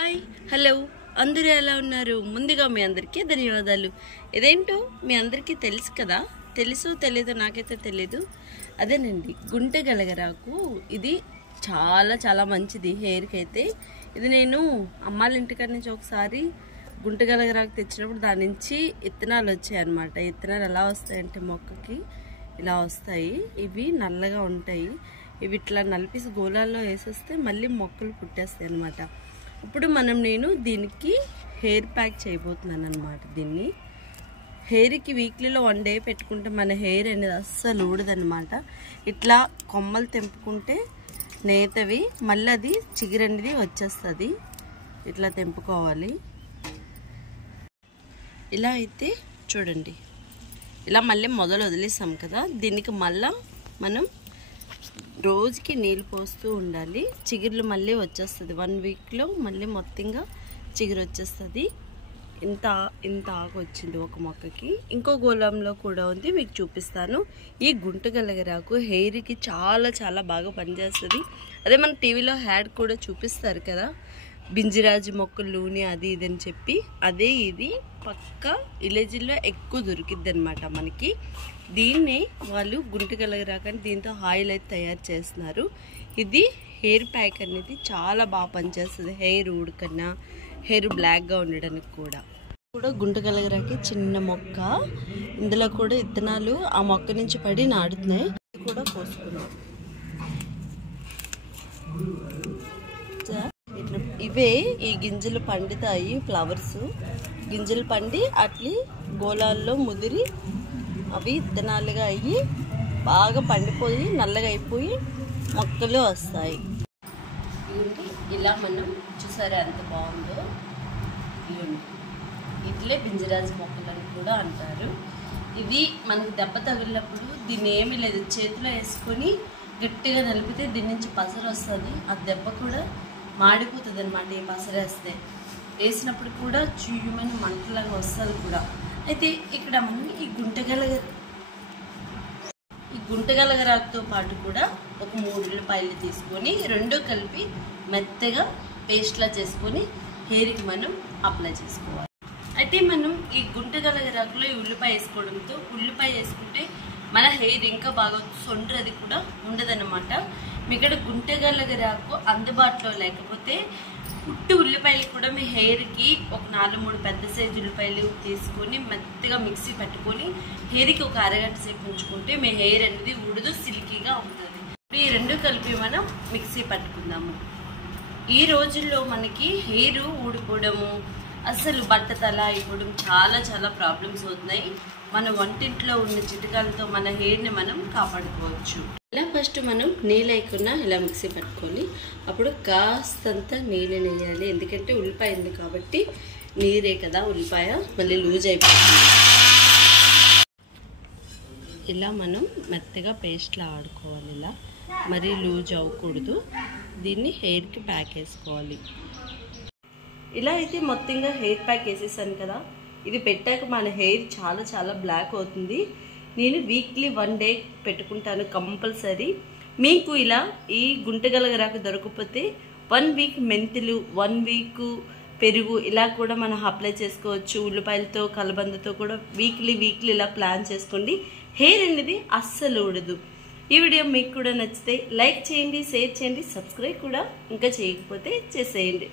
Hi hello అందరూ ఎలా ఉన్నారు? ముందుగా మీ అందరికీ ధన్యవాదాలు. ఇదేంటో మీ అందరికీ తెలుసు కదా, తెలుసో తెలీదో నాకైతే తెలీదు. అదేనండి గుంటగలగరాకు. ఇది చాలా చాలా మంచిది హెయిర్కి అయితే. ఇది నేను అమ్మాళ్ళ ఇంటికాడ నుంచి ఒకసారి గుంటగలగరాకు తెచ్చినప్పుడు దాని నుంచి ఇత్తనాలు వచ్చాయి అన్నమాట. ఇత్తనాలు ఎలా వస్తాయంటే మొక్కకి ఇలా వస్తాయి. ఇవి నల్లగా ఉంటాయి. ఇవి ఇట్లా నలిపేసి గోళాల్లో వేసేస్తే మళ్ళీ మొక్కలు పుట్టేస్తాయి అన్నమాట. ఇప్పుడు నేను దీనికి హెయిర్ ప్యాక్ చేయబోతున్నాను అన్నమాట. దీన్ని హెయిర్కి వీక్లీలో 1 డే పెట్టుకుంటే మన హెయిర్ అనేది అస్సలు ఊడదన్నమాట. ఇట్లా కొమ్మలు తెంపుకుంటే నేతవి మళ్ళీ అది చిగురు అనేది వచ్చేస్తుంది. ఇట్లా తెంపుకోవాలి. ఇలా అయితే చూడండి, ఇలా మళ్ళీ మొదలు వదిలేసాం కదా, దీనికి మళ్ళీ మనం రోజుకి నీళ్ళు పోస్తూ ఉండాలి. చిగుర్లు మళ్ళీ వచ్చేస్తుంది. 1 వీక్లో మళ్ళీ మొత్తంగా చిగురు వచ్చేస్తుంది. ఇంత ఆకు వచ్చింది ఒక మొక్కకి. ఇంకో గోళంలో కూడా ఉంది, మీకు చూపిస్తాను. ఈ గుంటగలగరాకు హెయిర్కి చాలా చాలా బాగా పనిచేస్తుంది. అదే మన టీవీలో యాడ్ కూడా చూపిస్తారు కదా, బింజిరాజు మొక్కలు నూనె అది ఇది అని చెప్పి, అదే ఇది పక్కా విలేజ్లో ఎక్కువ దొరికిద్ది అనమాట మనకి. దీన్నే వాళ్ళు గుంటగలగరాకని దీంతో ఆయిల్ అయితే తయారు చేస్తున్నారు. ఇది హెయిర్ ప్యాక్ అనేది చాలా బాగా పనిచేస్తుంది. హెయిర్ ఊడకన్నా హెయిర్ బ్లాక్గా ఉండడానికి కూడా గుంటగలగరాకి చిన్న మొక్క. ఇందులో కూడా విత్తనాలు ఆ మొక్క నుంచి పడి నాడుతున్నాయి. కూడా కోసుకున్నాం. ఇవే ఈ గింజలు పండుతాయి. ఫ్లవర్స్ గింజలు పండి అట్లీ గోళాల్లో ముదిరి అవి విత్తనాలుగా అయ్యి బాగా పండిపోయి నల్లగా అయిపోయి మొక్కలు వస్తాయి. ఇలా మనం చూసారా ఎంత బాగుందో. ఇట్లే బింజరాజు మొక్కలు అని కూడా అంటారు. ఇది మనకి దెబ్బ తగిలినప్పుడు దీన్ని ఏమీ లేదు, చేతిలో వేసుకొని గట్టిగా నలిపితే దీని నుంచి పసరు వస్తుంది. ఆ దెబ్బ కూడా మాడిపోతుంది అనమాట. ఈ పసరు వేసినప్పుడు కూడా చూయమని మంటలాగా వస్తుంది కూడా. అయితే ఇక్కడ మనం ఈ గుంటగలగరాకుతో పాటు కూడా ఒక 3 ఉల్లిపాయలు తీసుకొని 2 కలిపి మెత్తగా పేస్ట్లా చేసుకొని హెయిర్కి మనం అప్లై చేసుకోవాలి. అయితే మనం ఈ గుంటగలగరాకులో ఈ ఉల్లిపాయ వేసుకోవడంతో, ఉల్లిపాయ వేసుకుంటే మన హెయిర్ ఇంకా బాగా సొండ్రది కూడా ఉండదన్నమాట. మీ ఇక్కడ గుంటగలగరాకు అందుబాటులో లేకపోతే పుట్టి ఉల్లిపాయలు కూడా మీ హెయిర్కి ఒక 4-3 పెద్ద సైజు ఉల్లిపాయలు తీసుకొని మెత్తగా మిక్సీ పెట్టుకొని హెయిర్కి ఒక అరగంట సేపు ఉంచుకుంటే మీ హెయిర్ అనేది ఊడదు, సిల్కీగా ఉంటుంది. ఈ 2 కలిపి మనం మిక్సీ పట్టుకుందాము. ఈ రోజుల్లో మనకి హెయిర్ ఊడిపోవడము, అసలు బట్టతల అయిపోవడం చాలా చాలా ప్రాబ్లమ్స్ అవుతున్నాయి. మన వంటింట్లో ఉన్న చిట్కాలతో మన హెయిర్ని మనం కాపాడుకోవచ్చు. ఇలా ఫస్ట్ మనం నీళ్ళు వేయకుండా ఇలా మిక్సీ పెట్టుకోవాలి. అప్పుడు కాస్తంత నీళ్ళు వేయాలి, ఎందుకంటే ఉల్లిపాయ ఉంది కాబట్టి. నీరే కదా ఉల్లిపాయ, మళ్ళీ లూజ్ అయిపోతుంది. ఇలా మనం మెత్తగా పేస్ట్లా ఆడుకోవాలి. ఇలా మరీ లూజ్ అవ్వకూడదు. దీన్ని హెయిర్కి ప్యాక్ వేసుకోవాలి. ఇలా అయితే మొత్తంగా హెయిర్ ప్యాక్ వేసేసాను కదా. ఇది పెట్టాక మన హెయిర్ చాలా చాలా బ్లాక్ అవుతుంది. నేను వీక్లీ 1 డే పెట్టుకుంటాను కంపల్సరీ. మీకు ఇలా ఈ గుంటగలగరాకు దొరకకపోతే 1 వీక్ మెంతులు, 1 వీక్ పెరుగు ఇలా కూడా మనం అప్లై చేసుకోవచ్చు. ఉల్లిపాయలతో కలబందతో కూడా వీక్లీ ఇలా ప్లాన్ చేసుకోండి. హెయిర్ అనేది అస్సలు ఊడదు. ఈ వీడియో మీకు కూడా నచ్చితే లైక్ చేయండి, షేర్ చేయండి, సబ్స్క్రైబ్ కూడా ఇంకా చేయకపోతే చేసేయండి.